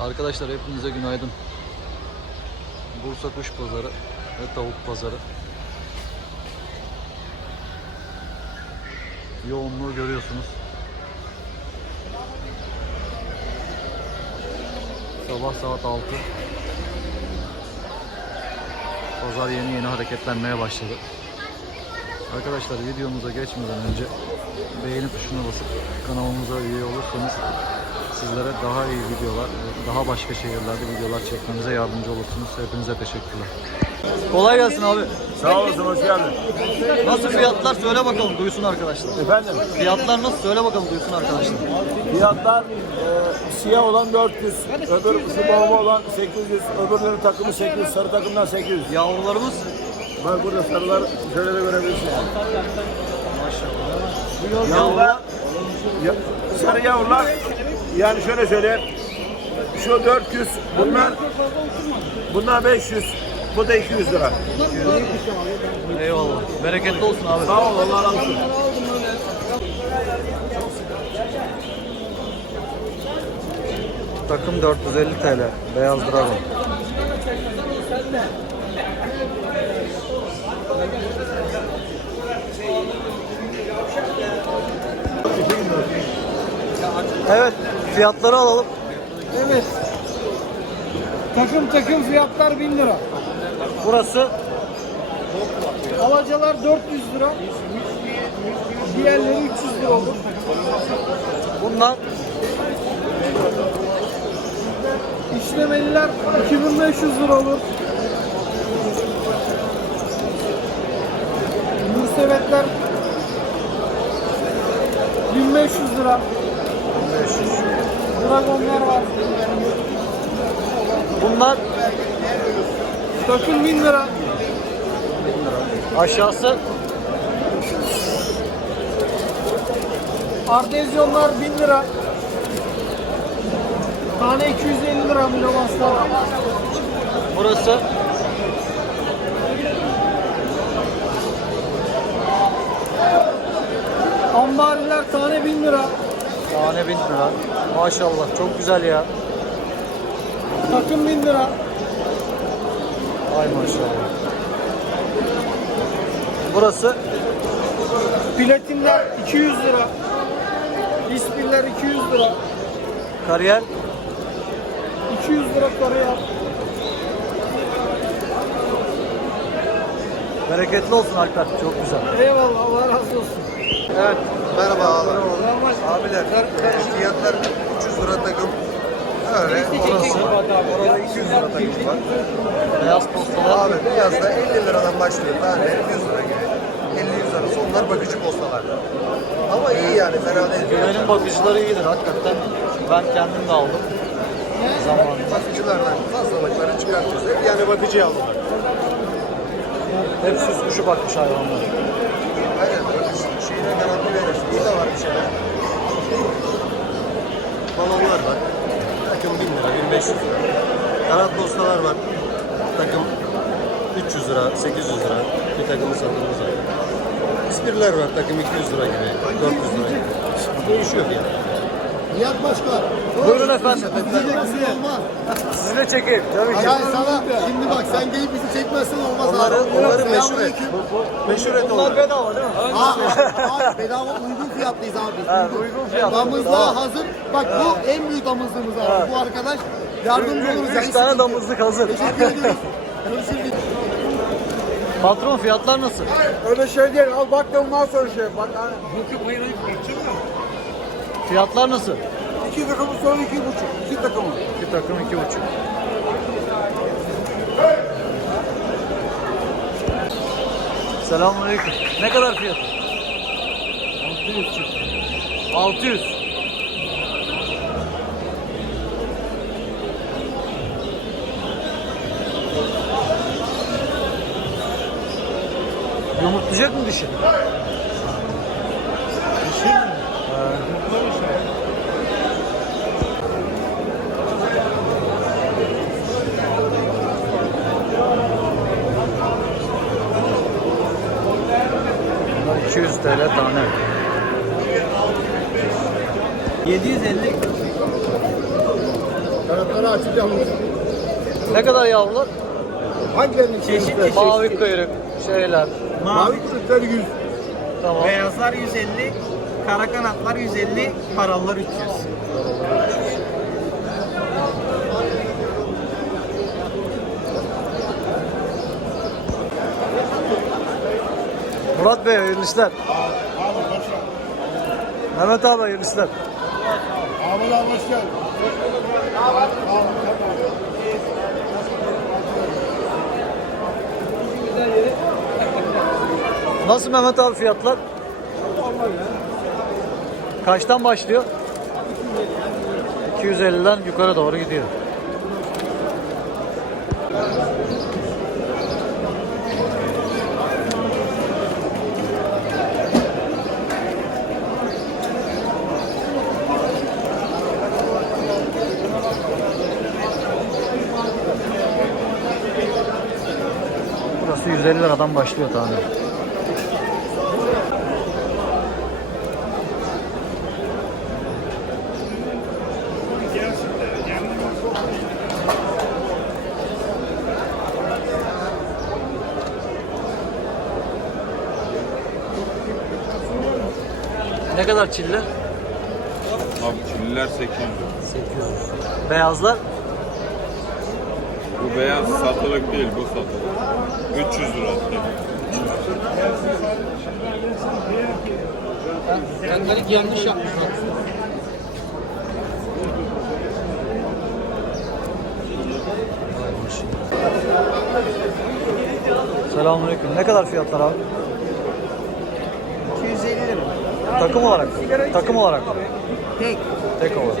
Arkadaşlar hepinize günaydın. Bursa Kuş Pazarı ve Tavuk Pazarı. Yoğunluğu görüyorsunuz. Sabah saat 6. Pazar yeni yeni hareketlenmeye başladı. Arkadaşlar videomuza geçmeden önce beğeni tuşuna basıp kanalımıza üye olursanız sizlere daha iyi videolar, daha başka şehirlerde videolar çekmemize yardımcı olursunuz. Hepinize teşekkürler. Kolay gelsin abi. Sağ olasın, hoş geldin. Nasıl fiyatlar söyle bakalım duysun arkadaşlar. Efendim, Fiyatlar nasıl söyle bakalım duysun arkadaşlar. fiyatlar e, siyah olan 400, öbür şu olan 800, öbürleri takımı 800, sarı takımdan 800. Yavrularımız Bak burada sarılar şöyle de görebilirsin. yavrular Yavrular, ya, sarı yavrular, yani şöyle söyleyeyim, şu 400, bunlar, bunlar 500, bu da 200 lira. eyvallah. Bereketli olsun abi. Sağ ol, Allah razı olsun. Takım 450 TL. Beyaz Dragon. Evet, fiyatları alalım. Evet. Takım takım fiyatlar 1000 lira. Burası Alacalar 400 lira. Diğerleri 300 lira olur. bunlar İşlemeliler 2500 lira olur. Mürsevetler 1500 lira. Dragonlar var. bunlar Takım 1000 lira. aşağısı Ardezyonlar 1000 lira. Tane 250 lira milomaslar. burası Ambariler tane 1000 lira. Tane 1000 lira. Maşallah çok güzel ya. Takım 1000 lira. Ay maşallah. Burası Platinler 200 lira. İspiller 200 lira. kariyer 200 lira paraya. bereketli olsun Alper. Çok güzel. Eyvallah Allah razı olsun. Evet. Merhaba abi. Abiler fiyatlar 300 lira takım. Öyle. Orası Orada 200 lira takım var. beyaz postalar. Abi beyazda 50 liradan başlıyor. Tane 100 lira gibi. 50-100 arası onlar bakıcı postalar. Ama iyi yani fena değil. Güvenin bakıcıları iyidir hakikaten. Ben kendim de aldım. Zamanında. Bakıcılardan fazlalıkları çıkartıyoruz. Hep yani bakıcı aldım. Hep süs kuşu bakmış hayvanlar. Şeyine garanti verir. Burada var bir şeyler. Balonlar var. Takım 1000 lira, 1500 lira. Kanat postalar var. Takım 300 lira, 800 lira. Bir takımı satımız var. İspirler var. Takım 200 lira gibi, 400 lira gibi. Değişiyor yani. Nihat Başkan. Buyurun efendim. Şey olmaz. Sizi de çekeyim. Tabii ki. Yani sana şimdi bak sen gelip bizi çekmezsen olmaz Onları, abi. onları meşhur et. Meşhur et Bunlar bedava değil mi? Aa, aa, bedava uygun fiyatlıyız abi. biz, Ha, uygun fiyatlı. Damızlığa hazır. Bak bu en büyük damızlığımız abi. Bu arkadaş yardımcı oluruz. Üç tane yok. damızlık hazır. Teşekkür ediyoruz. Görüşürüz. Patron fiyatlar nasıl? Öyle şey değil. Al bak da ondan sonra şey bak. Fiyatlar nasıl? İki takımı sonra iki buçuk. İki takımı. Bir takım iki buçuk. Selamünaleyküm. Ne kadar fiyat? 600. 600. Yumurtlayacak mı dişi? Dişi TL tane. 750. Kanatları açık yavrular. Ne kadar yavrular? Hangilerini çeşit çeşit? Mavi kuyruk şeyler. Mavi kuyruklar 100. Tamam. Beyazlar 150, kara kanatlar 150, parallar 300. Murat Bey hayırlı işler. Mehmet abi hayırlı işler. Ahmet abi hoş geldin. Nasıl Mehmet abi fiyatlar? Kaçtan başlıyor? 250'den yukarı doğru gidiyor. Burası 150 liradan başlıyor tane. Ne kadar çiller? Abi çilliler 800 lira. 800. Beyazlar? Bu beyaz satılık değil bu satılık. 300 lira. Rengarik yanlış yapmışlar. Selamünaleyküm. Ne kadar fiyatlar abi? 250 lira. Takım olarak. Takım olarak. Tek. Tek olarak.